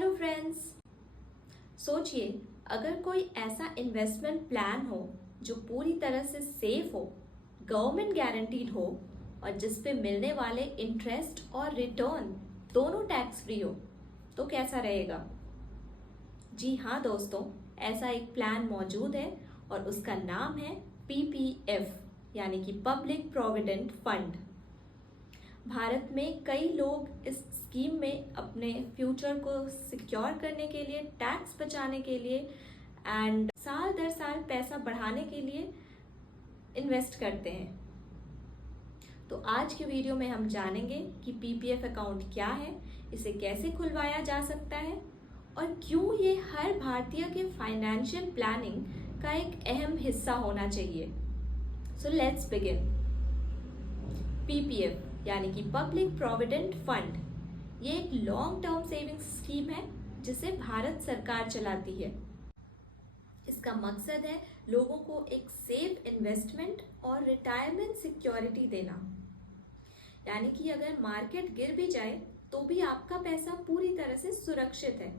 Hello friends. सोचिए, अगर कोई ऐसा इन्वेस्टमेंट प्लान हो जो पूरी तरह से सेफ हो, गवर्नमेंट गारंटीड हो और जिस पे मिलने वाले इंटरेस्ट और रिटर्न दोनों टैक्स फ्री हो, तो कैसा रहेगा? जी हाँ दोस्तों, ऐसा एक प्लान मौजूद है और उसका नाम है पीपीएफ यानी कि पब्लिक प्रोविडेंट फंड। भारत में कई लोग इस स्कीम में अपने फ्यूचर को सिक्योर करने के लिए, टैक्स बचाने के लिए एंड साल दर साल पैसा बढ़ाने के लिए इन्वेस्ट करते हैं। तो आज के वीडियो में हम जानेंगे कि पीपीएफ अकाउंट क्या है, इसे कैसे खुलवाया जा सकता है और क्यों ये हर भारतीय के फाइनेंशियल प्लानिंग का एक अहम हिस्सा होना चाहिए। So let's begin. पीपीएफ यानी कि पब्लिक प्रोविडेंट फंड, ये एक लॉन्ग टर्म सेविंग्स स्कीम है जिसे भारत सरकार चलाती है। इसका मकसद है लोगों को एक सेफ इन्वेस्टमेंट और रिटायरमेंट सिक्योरिटी देना, यानी कि अगर मार्केट गिर भी जाए तो भी आपका पैसा पूरी तरह से सुरक्षित है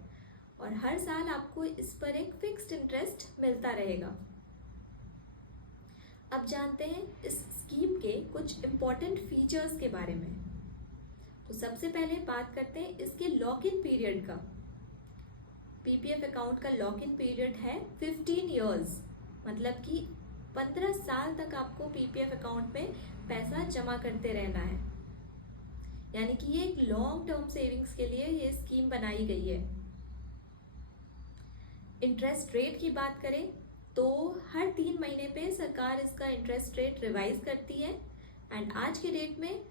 और हर साल आपको इस पर एक फिक्स्ड इंटरेस्ट मिलता रहेगा। अब जानते हैं इस स्कीम के कुछ इम्पोर्टेंट फीचर्स के बारे में। तो सबसे पहले बात करते हैं इसके लॉक इन पीरियड का। पीपीएफ अकाउंट का लॉक इन पीरियड है 15 इयर्स, मतलब कि 15 साल तक आपको पीपीएफ अकाउंट में पैसा जमा करते रहना है। यानी कि ये एक लॉन्ग टर्म सेविंग्स के लिए ये स्कीम बनाई गई है। इंटरेस्ट रेट की बात करें तो हर 3 महीने पे सरकार इसका इंटरेस्ट रेट रिवाइज करती है एंड आज के डेट में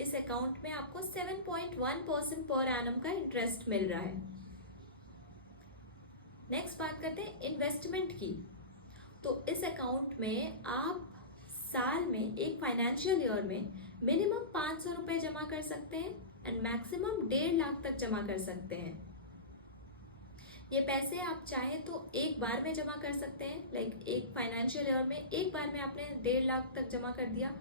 इस अकाउंट में आपको 7.1% पर एनम का इंटरेस्ट मिल रहा है। नेक्स्ट बात करते हैं इन्वेस्टमेंट की। तो इस अकाउंट में आप साल में एक फाइनेंशियल ईयर में मिनिमम 500 रुपये जमा कर सकते हैं एंड मैक्सिमम 1.5 लाख तक जमा कर सकते हैं। ये पैसे आप चाहें तो एक बार में जमा कर सकते हैं, लाइक एक फाइनेंशियल ईयर में एक बार में आपने 1.5 लाख तक जमा कर दिया,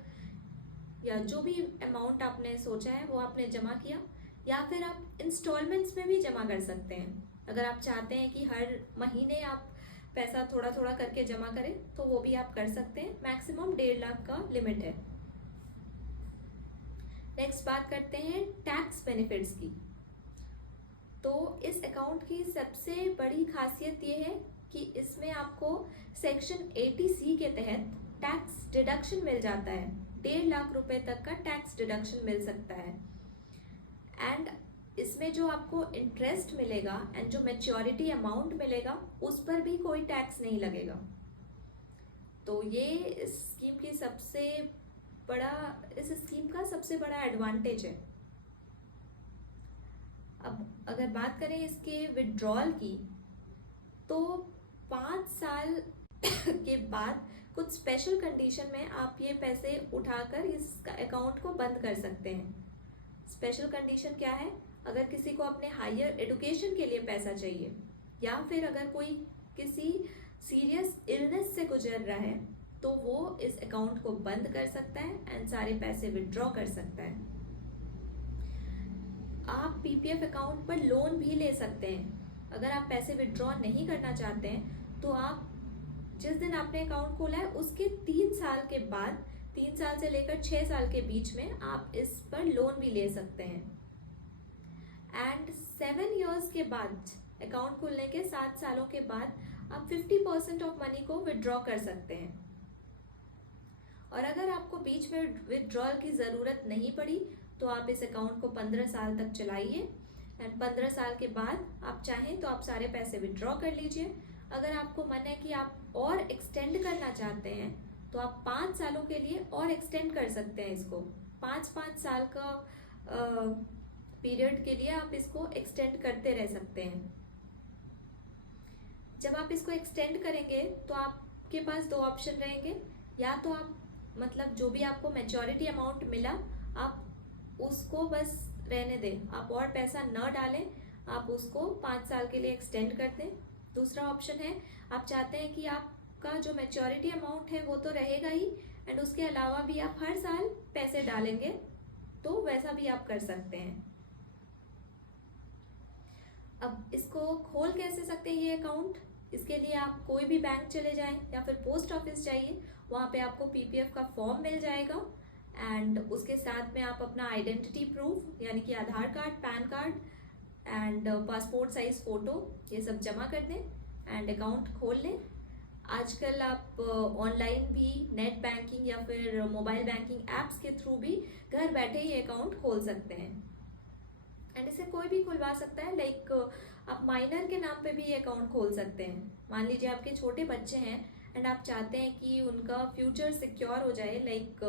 या जो भी अमाउंट आपने सोचा है वो आपने जमा किया, या फिर आप इंस्टॉलमेंट्स में भी जमा कर सकते हैं। अगर आप चाहते हैं कि हर महीने आप पैसा थोड़ा थोड़ा करके जमा करें तो वो भी आप कर सकते हैं। मैक्सिमम 1.5 लाख का लिमिट है। नेक्स्ट बात करते हैं टैक्स बेनिफिट्स की। तो इस अकाउंट की सबसे बड़ी खासियत ये है कि इसमें आपको सेक्शन 80C के तहत टैक्स डिडक्शन मिल जाता है। 1.5 लाख रुपए तक का टैक्स डिडक्शन मिल सकता है एंड इसमें जो आपको इंटरेस्ट मिलेगा एंड जो मैच्योरिटी अमाउंट मिलेगा उस पर भी कोई टैक्स नहीं लगेगा। तो ये इस स्कीम का सबसे बड़ा एडवांटेज है। अब अगर बात करें इसके विड्रॉल की, तो 5 साल के बाद कुछ स्पेशल कंडीशन में आप ये पैसे उठाकर इस अकाउंट को बंद कर सकते हैं। स्पेशल कंडीशन क्या है? अगर किसी को अपने हायर एजुकेशन के लिए पैसा चाहिए, या फिर अगर कोई किसी सीरियस इलनेस से गुजर रहा है तो वो इस अकाउंट को बंद कर सकता है एंड सारे पैसे विड्रॉ कर सकता है। आप पीपीएफ अकाउंट पर लोन भी ले सकते हैं। अगर आप पैसे विड्रॉ नहीं करना चाहते हैं तो आप जिस दिन आपने अकाउंट खोला है उसके 3 साल के बाद, 3 साल से लेकर 6 साल के बीच में आप इस पर लोन भी ले सकते हैं एंड 7 इयर्स के बाद, अकाउंट खुलने के 7 सालों के बाद आप 50% ऑफ मनी को विड्रॉ कर सकते हैं। और अगर आपको बीच में विड्रॉल की ज़रूरत नहीं पड़ी तो आप इस अकाउंट को 15 साल तक चलाइए एंड 15 साल के बाद आप चाहें तो आप सारे पैसे विड्रॉ कर लीजिए। अगर आपको मन है कि आप और एक्सटेंड करना चाहते हैं तो आप 5 सालों के लिए और एक्सटेंड कर सकते हैं। इसको 5-5 साल का पीरियड के लिए आप इसको एक्सटेंड करते रह सकते हैं। जब आप इसको एक्सटेंड करेंगे तो आपके पास 2 ऑप्शन रहेंगे। या तो आप जो भी आपको मैच्योरिटी अमाउंट मिला आप उसको बस रहने दें, आप और पैसा न डालें, आप उसको 5 साल के लिए एक्सटेंड कर दें। दूसरा ऑप्शन है, आप चाहते हैं कि आपका जो मैच्योरिटी अमाउंट है वो तो रहेगा ही एंड उसके अलावा भी आप हर साल पैसे डालेंगे, तो वैसा भी आप कर सकते हैं। अब इसको खोल कैसे सकते हैं ये अकाउंट? इसके लिए आप कोई भी बैंक चले जाएं या फिर पोस्ट ऑफिस जाइए, वहाँ पे आपको पीपीएफ का फॉर्म मिल जाएगा एंड उसके साथ में आप अपना आइडेंटिटी प्रूफ यानी कि Aadhaar card, PAN card and passport size photo ये सब जमा कर दें एंड अकाउंट खोल लें। आजकल आप ऑनलाइन भी नेट बैंकिंग या फिर मोबाइल बैंकिंग ऐप्स के थ्रू भी घर बैठे ही अकाउंट खोल सकते हैं एंड इसे कोई भी खुलवा सकता है। लाइक आप माइनर के नाम पे भी ये अकाउंट खोल सकते हैं। मान लीजिए आपके छोटे बच्चे हैं एंड आप चाहते हैं कि उनका फ्यूचर सिक्योर हो जाए। लाइक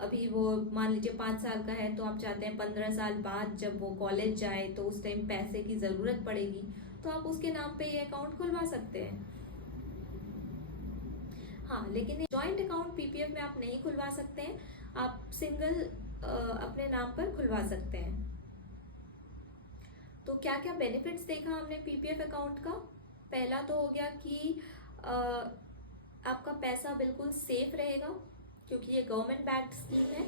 अभी वो मान लीजिए 5 साल का है, तो आप चाहते हैं 15 साल बाद जब वो कॉलेज जाए तो उस टाइम पैसे की ज़रूरत पड़ेगी, तो आप उसके नाम पे ये अकाउंट खुलवा सकते हैं। हाँ, लेकिन जॉइंट अकाउंट पीपीएफ में आप नहीं खुलवा सकते हैं, आप सिंगल अपने नाम पर खुलवा सकते हैं। तो क्या क्या बेनिफिट्स देखा हमने पीपीएफ अकाउंट का? पहला तो हो गया कि आपका पैसा बिल्कुल सेफ रहेगा क्योंकि ये गवर्नमेंट बैक्ड स्कीम है।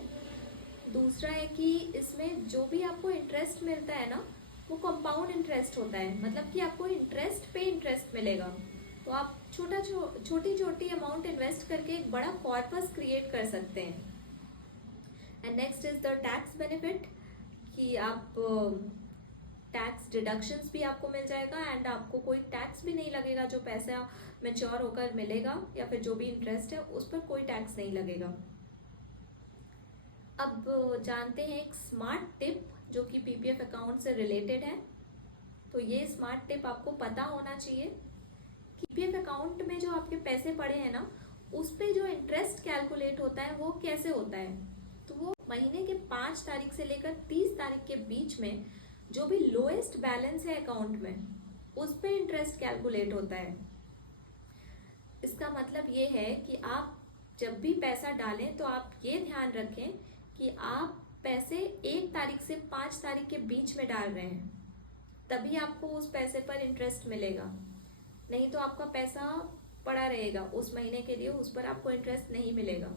दूसरा है कि इसमें जो भी आपको इंटरेस्ट मिलता है ना, वो कंपाउंड इंटरेस्ट होता है, मतलब कि आपको इंटरेस्ट पे इंटरेस्ट मिलेगा। तो आप छोटी छोटी अमाउंट इन्वेस्ट करके एक बड़ा कॉर्पस क्रिएट कर सकते हैं। And next is the tax benefit कि आप टैक्स डिडक्शंस भी आपको मिल जाएगा एंड आपको कोई टैक्स भी नहीं लगेगा। जो पैसा मैच्योर होकर मिलेगा या फिर जो भी इंटरेस्ट है उस पर कोई टैक्स नहीं लगेगा। अब जानते हैं एक स्मार्ट टिप जो कि पीपीएफ अकाउंट से रिलेटेड है। तो ये स्मार्ट टिप आपको पता होना चाहिए कि पीपीएफ अकाउंट में जो आपके पैसे पड़े हैं ना, उस पे जो इंटरेस्ट कैलकुलेट होता है वो कैसे होता है। तो वो महीने के 5 तारीख से लेकर 30 तारीख के बीच में जो भी लोएस्ट बैलेंस है अकाउंट में, उस पे इंटरेस्ट कैलकुलेट होता है। इसका मतलब ये है कि आप जब भी पैसा डालें तो आप ये ध्यान रखें कि आप पैसे 1 तारीख से 5 तारीख के बीच में डाल रहे हैं, तभी आपको उस पैसे पर इंटरेस्ट मिलेगा। नहीं तो आपका पैसा पड़ा रहेगा उस महीने के लिए, उस पर आपको इंटरेस्ट नहीं मिलेगा।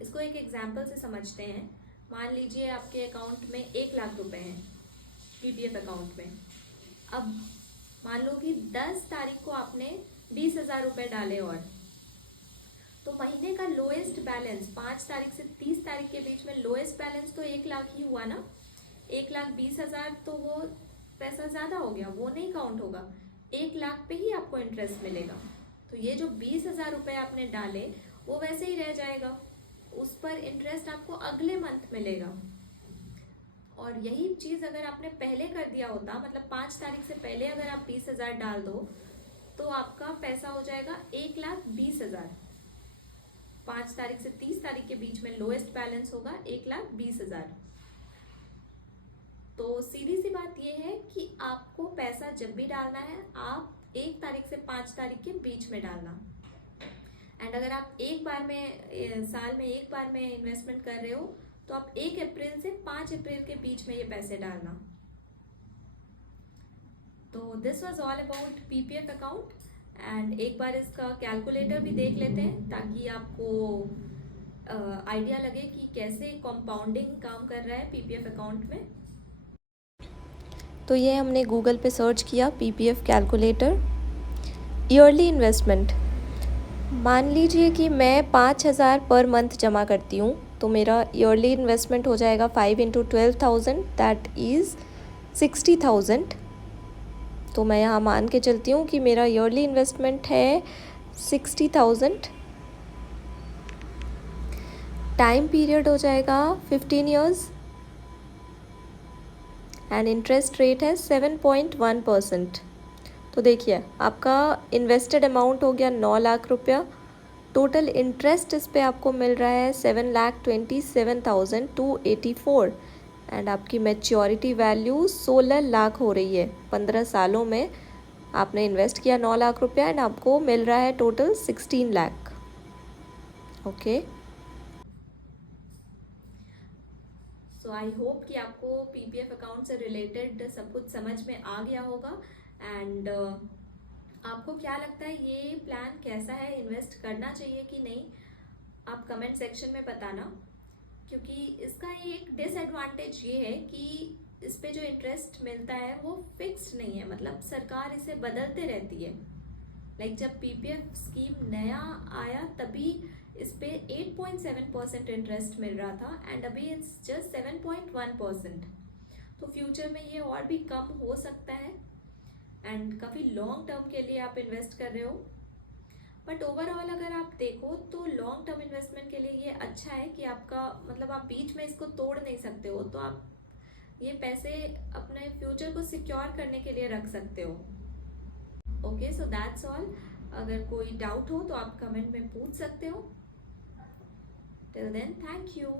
इसको एक एग्जाम्पल से समझते हैं। मान लीजिए आपके अकाउंट में 1 लाख रुपए हैं पीपीएफ अकाउंट में। अब मान लो कि 10 तारीख को आपने 20,000 रुपए डाले और तो महीने का लोएस्ट बैलेंस 5 तारीख से 30 तारीख के बीच में लोएस्ट बैलेंस तो 1 लाख ही हुआ ना। 1,20,000 तो वो पैसा ज़्यादा हो गया, वो नहीं काउंट होगा। 1 लाख पे ही आपको इंटरेस्ट मिलेगा। तो ये जो 20,000 रुपए आपने डाले वो वैसे ही रह जाएगा, उस पर इंटरेस्ट आपको अगले मंथ मिलेगा। और यही चीज़ अगर आपने पहले कर दिया होता, मतलब 5 तारीख से पहले अगर आप 20,000 डाल दो तो आपका पैसा हो जाएगा 1,20,000। 5 तारीख से 30 तारीख के बीच में लोएस्ट बैलेंस होगा 1,20,000। तो सीधी सी बात यह है कि आपको पैसा जब भी डालना है आप 1 तारीख से 5 तारीख के बीच में डालना। एंड अगर आप एक बार में साल में एक बार में इन्वेस्टमेंट कर रहे हो तो आप 1 अप्रैल से 5 अप्रैल के बीच में ये पैसे डालना। तो this was all about PPF account and एक बार इसका कैलकुलेटर भी देख लेते हैं ताकि आपको आइडिया लगे कि कैसे कंपाउंडिंग काम कर रहा है पीपीएफ अकाउंट में। तो ये हमने गूगल पे सर्च किया पीपीएफ कैलकुलेटर। ईयरली इन्वेस्टमेंट, मान लीजिए कि मैं 5,000 पर मंथ जमा करती हूँ तो मेरा ईयरली इन्वेस्टमेंट हो जाएगा 5 × 12,000 दैट इज़ 60,000। तो मैं यहाँ मान के चलती हूँ कि मेरा ईयरली इन्वेस्टमेंट है 60,000। टाइम पीरियड हो जाएगा 15 ईयर्स एंड इंटरेस्ट रेट है 7.1%। तो देखिए आपका इन्वेस्टेड अमाउंट हो गया 9 लाख रुपया। टोटल इंटरेस्ट इस पे आपको मिल रहा है 7,27,284 एंड आपकी मैच्योरिटी वैल्यू 16 लाख हो रही है। 15 सालों में आपने इन्वेस्ट किया 9 लाख रुपया एंड आपको मिल रहा है total 16 lakh. Okay, so I hope कि आपको पीपीएफ अकाउंट से रिलेटेड सब कुछ समझ में आ गया होगा। एंड आपको क्या लगता है ये प्लान कैसा है, इन्वेस्ट करना चाहिए कि नहीं, आप कमेंट सेक्शन में बताना। क्योंकि इसका एक डिसएडवांटेज ये है कि इस पे जो इंटरेस्ट मिलता है वो फिक्स्ड नहीं है, मतलब सरकार इसे बदलते रहती है। लाइक जब पीपीएफ स्कीम नया आया तभी इस पे 8.7% इंटरेस्ट मिल रहा था एंड अभी इट्स जस्ट 7.1%। तो फ्यूचर में ये और भी कम हो सकता है एंड काफ़ी लॉन्ग टर्म के लिए आप इन्वेस्ट कर रहे हो। बट ओवरऑल अगर आप देखो तो लॉन्ग टर्म इन्वेस्टमेंट के लिए ये अच्छा है कि आपका मतलब आप बीच में इसको तोड़ नहीं सकते हो, तो आप ये पैसे अपने फ्यूचर को सिक्योर करने के लिए रख सकते हो। Okay, so that's all. अगर कोई डाउट हो तो आप कमेंट में पूछ सकते हो। Till then, thank you.